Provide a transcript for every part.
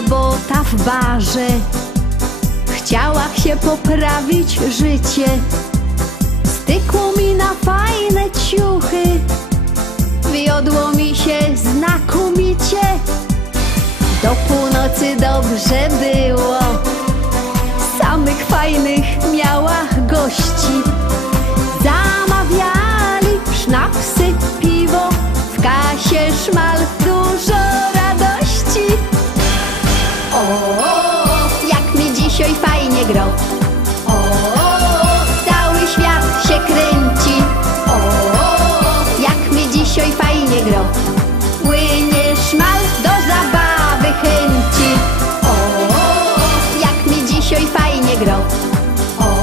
robota w barze. Chciała się poprawić życie, stykło mi na fajne ciuchy, wiodło mi się znakomicie. Do północy dobrze było, samych fajnych miała gości. Zamawiali sznapsy, piwo, w kasie szmal, dużo radości. O, jak mi dzisiaj fajnie grał. O, cały świat się kręci. O, jak mi dzisiaj fajnie grał. Płynie szmal, do zabawy chęci. O, jak mi dzisiaj fajnie grał. O,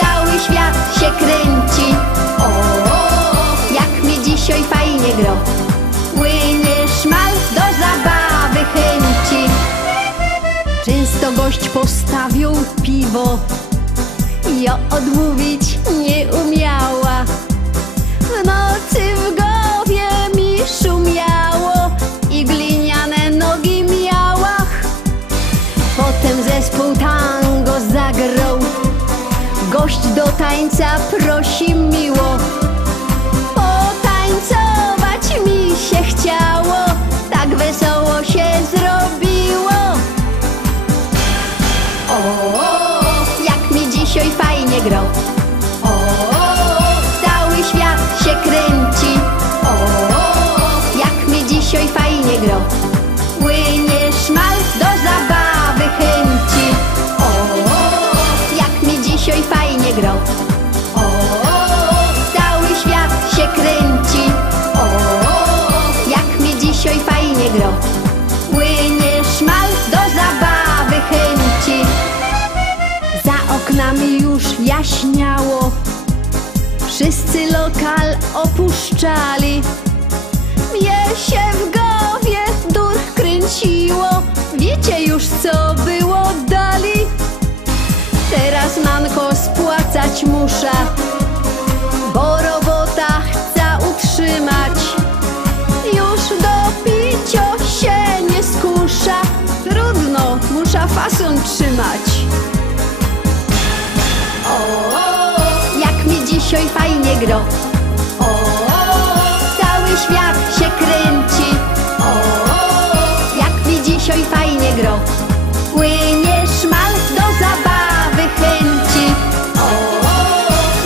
cały świat się kręci. O, jak mi dzisiaj fajnie grał. Płynie szmal, do zabawy chęci. Często gość postawił piwo, ja odmówić nie umiała. W nocy w głowie mi szumiało i gliniane nogi miała. Potem zespół tango zagrał, gość do tańca prosi miło. Potańcować mi się chciało, tak wesoło się zrobiło. O, jak mi dzisiaj fajnie grał. O, cały świat się kręci. O, jak mi dzisiaj fajnie grał. Płynie szmal, do zabawy chęci. O, jak mi dzisiaj fajnie grał. O, cały świat się kręci. O, jak mi dzisiaj fajnie grał. Płynie szmal, do zabawy chęci. Za oknami już jaśniało, wszyscy lokal opuszczali. Mnie się w głowie dur kręciło, wiecie już co było dali. Teraz manko spłacać muszę, bo robota chce utrzymać. Już do picia się nie skusza, trudno, muszę fason trzymać. O, jak mi dzisiaj fajnie grał. O, cały świat się kręci. O, jak mi dzisiaj fajnie grał. Płynie szmal, do zabawy chęci. O,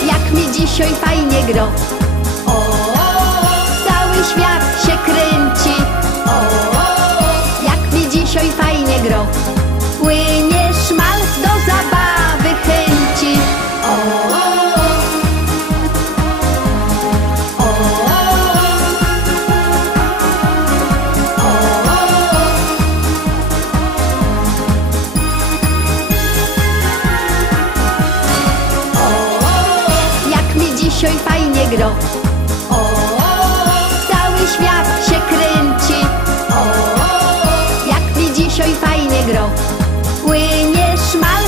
jak mi dzisiaj fajnie grał. O, cały świat się kręci. O, jak mi dzisiaj fajnie grał. Płynie szmal, do zabawy chęci. O, dzisiaj fajnie grał. O, cały świat się kręci. O, jak mi dzisiaj fajnie grał. Płynie szmal,